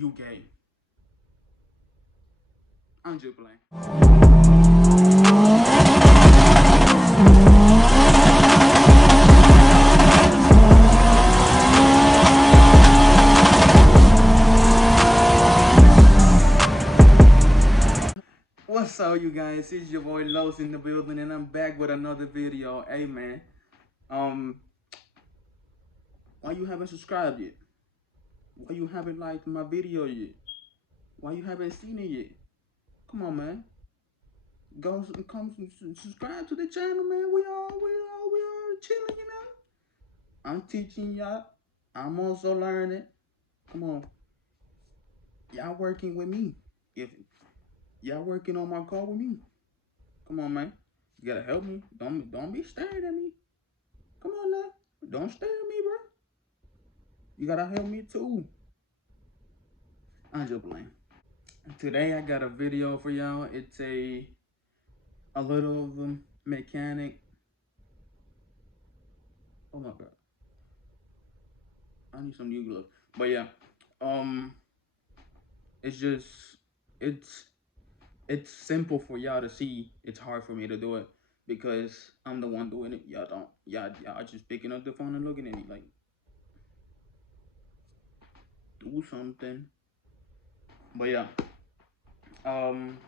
you gay. I'm just playing. What's up, you guys? It's your boy Los in the building, and I'm back with another video. Hey man, why you haven't subscribed yet? Why you haven't liked my video yet? Why you haven't seen it yet? Come on, man. Come subscribe to the channel, man. We all chilling, you know. I'm teaching y'all. I'm also learning. Come on. Y'all working with me. If y'all working on my car with me. Come on, man. You gotta help me. Don't be staring at me. Come on now. Don't stare at me, bro. You gotta help me too. I'm just playing. Today I got a video for y'all. It's a little of a mechanic. Oh my god. I need some new gloves. But yeah, it's just it's simple for y'all to see. It's hard for me to do it because I'm the one doing it. Y'all don't. Y'all just picking up the phone and looking at me like, do something. But yeah, some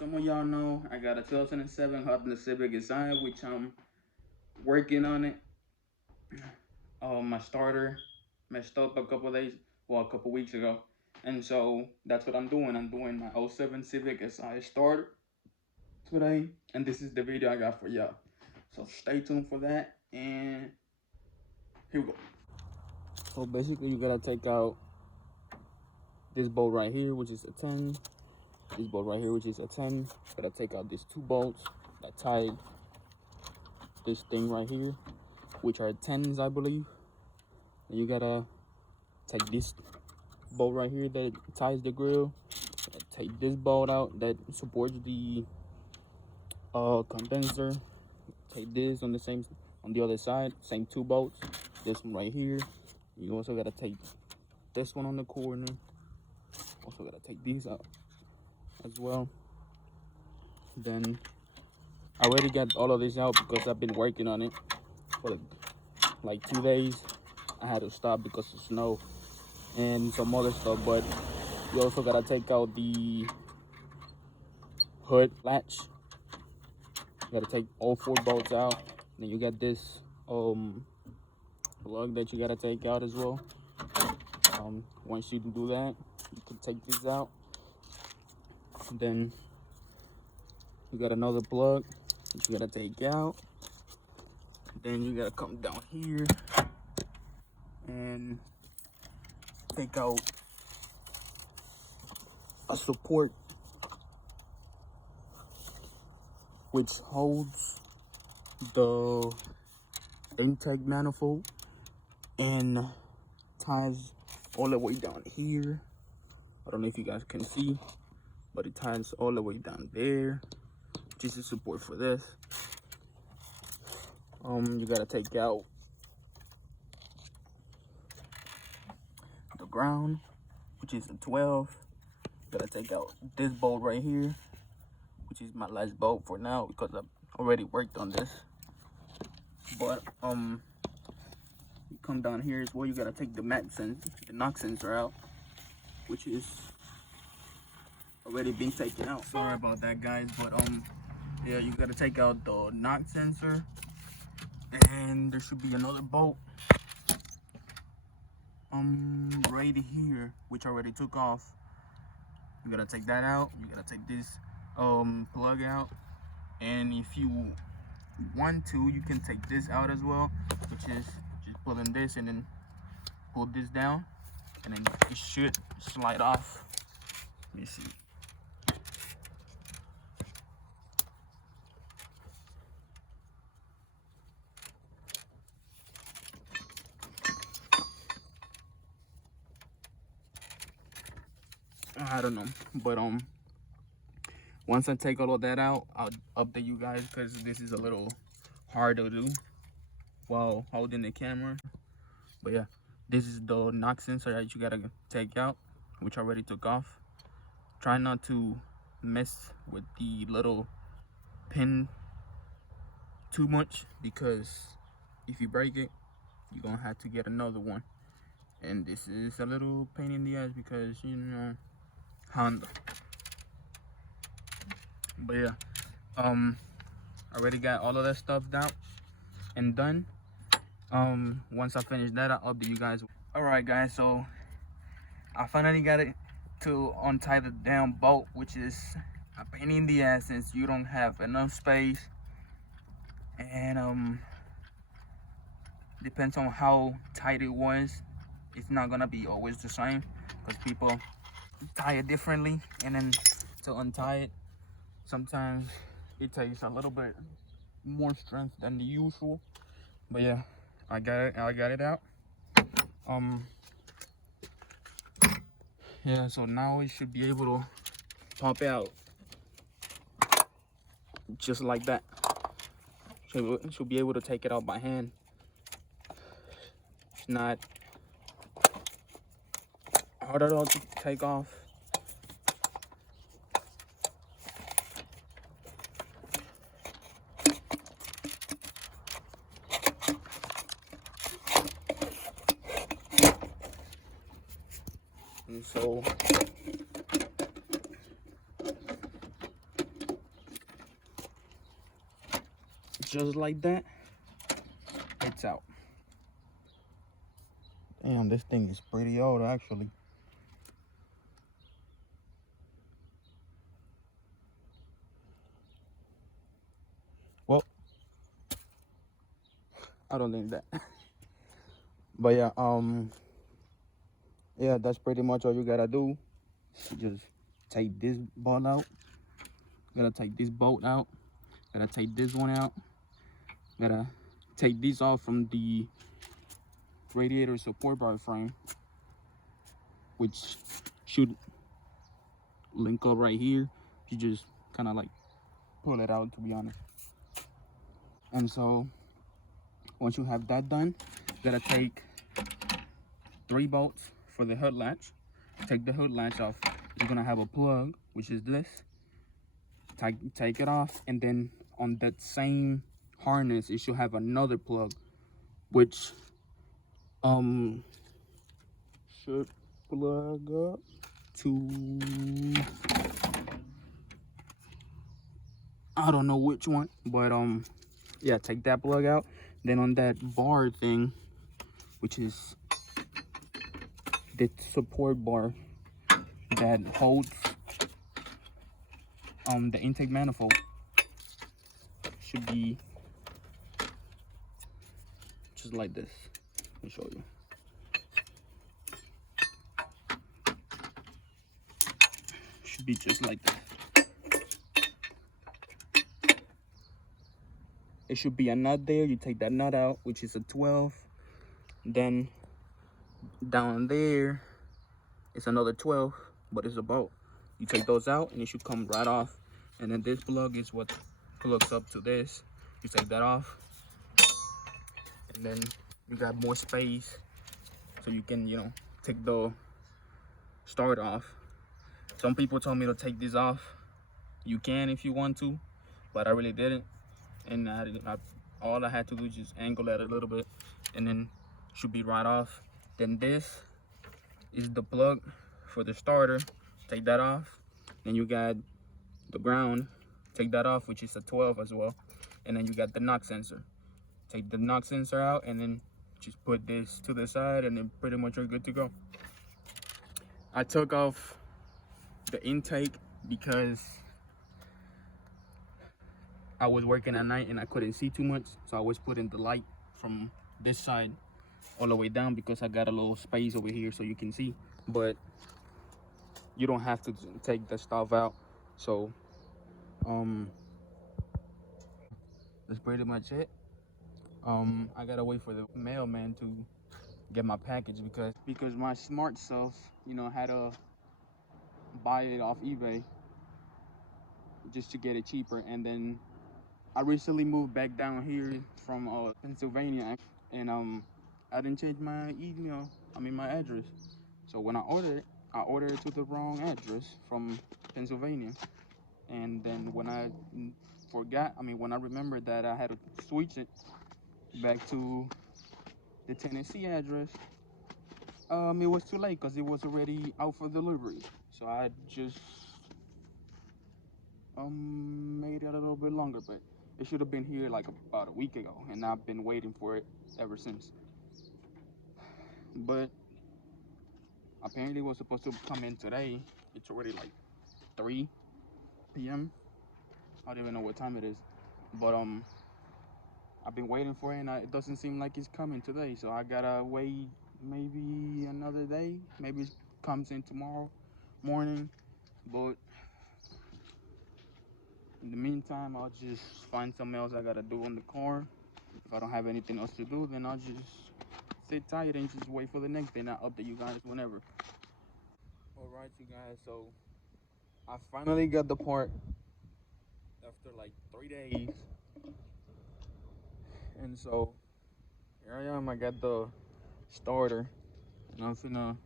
of y'all know I got a 2007 Honda Civic inside, which I'm working on it. My starter messed up a couple weeks ago, and so that's what I'm doing. I'm doing my 07 Civic SI starter today, and this is the video I got for y'all. So stay tuned for that, and here we go. So basically, you gotta take out this bolt right here, which is a 10. This bolt right here, which is a 10. Gotta take out these two bolts that tied this thing right here, which are 10s, I believe. And you gotta take this bolt right here that ties the grill. Take this bolt out that supports the condenser. Take this on the other side, same two bolts. This one right here. You also gotta take this one on the corner. Also gotta take these out as well. Then I already got all of this out because I've been working on it for like 2 days. I had to stop because of snow and some other stuff, but you also gotta take out the hood latch. You gotta take all 4 bolts out. Then you got this plug that you gotta take out as well. Once you do that, you can take this out. Then you got another plug that you gotta take out. Then you gotta come down here and take out a support which holds the intake manifold and ties all the way down here. I don't know if you guys can see, but it ties all the way down there, which is the support for this. You gotta take out the ground, which is a 12. You gotta take out this bolt right here, which is my last bolt for now because I've already worked on this. But you come down here as well. You gotta take the knock sensor out, which is already been taken out. Sorry about that, guys, but yeah, you gotta take out the knock sensor, and there should be another bolt right here, which I already took off. You gotta take that out. You gotta take this plug out, and if you want to, you can take this out as well, which is just pulling this and then pull this down, and then it should slide off. Let me see. I don't know, but once I take all of that out, I'll update you guys because this is a little hard to do while holding the camera. But yeah, this is the knock sensor that you gotta take out. which I already took off. Try not to mess with the little pin too much, because if you break it, you're gonna have to get another one, and this is a little pain in the ass because, you know, Honda. But yeah, I already got all of that stuff out and done. Once I finish that, I'll update you guys. All right, guys, so I finally got it to untie the damn bolt, which is a pain in the ass since you don't have enough space, and depends on how tight it was. It's not gonna be always the same because people tie it differently, and then to untie it, sometimes it takes a little bit more strength than the usual. But yeah, I got it out. Yeah, so now it should be able to pop out just like that. So it should be able to take it out by hand. It's not hard at all to take off. And so just like that, it's out. Damn, this thing is pretty old actually. Well, I don't think that. But yeah, yeah, that's pretty much all you gotta do. You just take this bolt out. Gotta take this bolt out. Gotta take this one out. Gotta take these off from the radiator support bar frame, which should link up right here. You just kind of like pull it out, to be honest. And so once you have that done, you gotta take 3 bolts for the hood latch. Take the hood latch off. You're gonna have a plug, which is this. Take it off, and then on that same harness, it should have another plug, which should plug up to, I don't know which one, but yeah, take that plug out. Then on that bar thing, which is the support bar that holds the intake manifold, should be just like this. Let me show you. Should be just like that. It should be a nut there. You take that nut out, which is a 12. Then down there, it's another 12, but it's a bolt. You take those out, and it should come right off. And then this plug is what plugs up to this. You take that off, and then you got more space, so you can, you know, take the start off. Some people told me to take this off. You can if you want to, but I really didn't. And all I had to do is just angle that a little bit, and then should be right off. Then this is the plug for the starter. Take that off. Then you got the ground. Take that off, which is a 12 as well. And then you got the knock sensor. Take the knock sensor out, and then just put this to the side, and then pretty much you're good to go. I took off the intake because I was working at night and I couldn't see too much, so I was putting the light from this side all the way down because I got a little space over here so you can see. But you don't have to take the stuff out. So that's pretty much it. I gotta wait for the mailman to get my package because my smart self, you know, had to buy it off eBay just to get it cheaper. And then I recently moved back down here from Pennsylvania, and I didn't change my email. I mean my address. So when I ordered it, I ordered it to the wrong address from Pennsylvania. And then when I when I remembered that I had to switch it back to the Tennessee address, it was too late because it was already out for delivery. So I just made it a little bit longer, but it should have been here like about a week ago, and I've been waiting for it ever since. But apparently, it was supposed to come in today. It's already like 3 p.m. I don't even know what time it is, but I've been waiting for it, and it doesn't seem like it's coming today. So I gotta wait maybe another day. Maybe it comes in tomorrow morning. But in the meantime, I'll just find something else I gotta do in the car. If I don't have anything else to do, then I'll just sit tight and just wait for the next day. And I'll update you guys whenever. All right, you guys. So I finally got the part after like 3 days, and so here I am. I got the starter, and I'm finna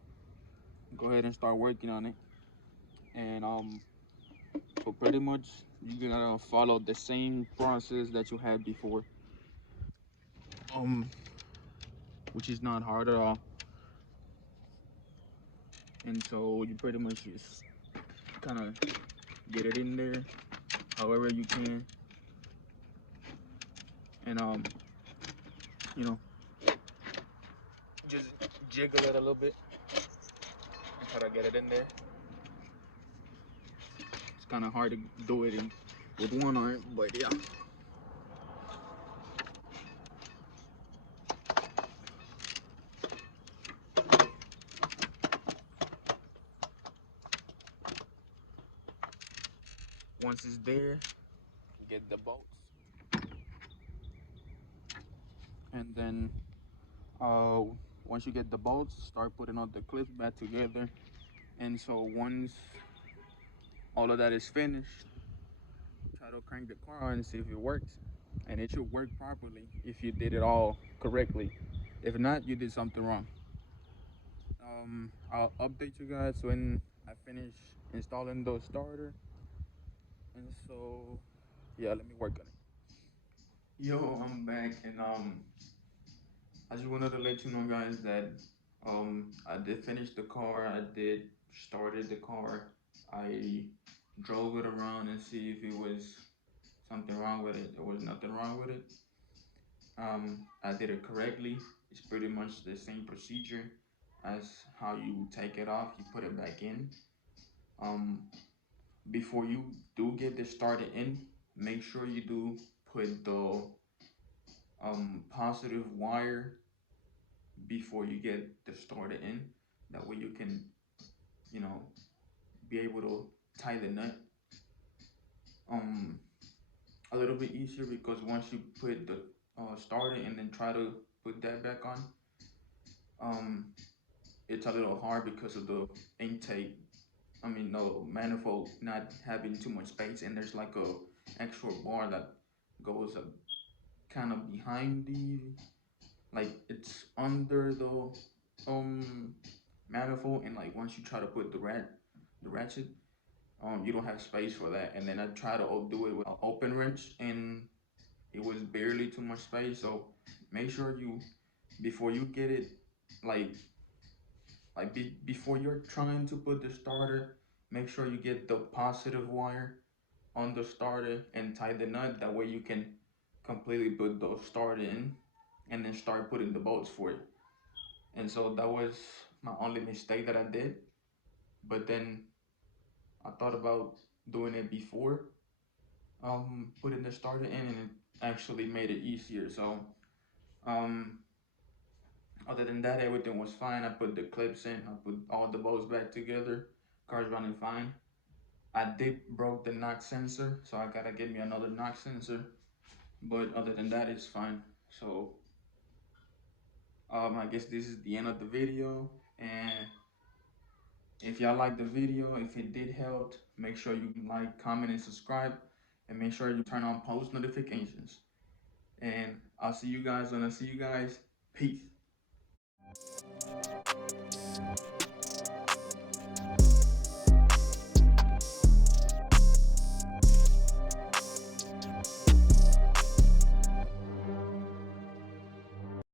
go ahead and start working on it. And so pretty much you're gonna follow the same process that you had before, um, which is not hard at all. And so you pretty much just kind of get it in there however you can, and you know, just jiggle it a little bit and try to get it in there. It's kind of hard to do it with one arm, but yeah. Once it's there, get the bolts, and then uh, once you get the bolts, start putting all the clips back together. And so once all of that is finished, try to crank the car on and see if it works. And it should work properly if you did it all correctly. If not, you did something wrong. I'll update you guys when I finish installing the starter. And so, yeah, let me work on it. Yo, I'm back, and I just wanted to let you know, guys, that I did finish the car. I did started the car. I drove it around and see if it was something wrong with it. There was nothing wrong with it. I did it correctly. It's pretty much the same procedure as how you take it off. You put it back in. Um, Before you do get this started in, make sure you do put the positive wire before you get the starter in. That way you can, you know, be able to tie the nut um a little bit easier, because once you put the starter and then try to put that back on, um it's a little hard because of the intake. I mean, no manifold not having too much space, and there's like a extra bar that goes kind of behind the, like it's under the manifold, and like once you try to put the ratchet, you don't have space for that. And then I try to do it with an open wrench, and it was barely too much space. So make sure you, before you get it, like before you're trying to put the starter, make sure you get the positive wire on the starter and tie the nut. That way you can completely put the starter in, and then start putting the bolts for it. And so that was my only mistake that I did. But then I thought about doing it before putting the starter in, and it actually made it easier. So um other than that, everything was fine. I put the clips in, I put all the bolts back together. Car's running fine. I did broke the knock sensor, so I gotta get me another knock sensor. But other than that, it's fine. So I guess this is the end of the video. And if y'all like the video, if it did help, make sure you like, comment, and subscribe. And make sure you turn on post notifications. And I'll see you guys when I see you guys. Peace.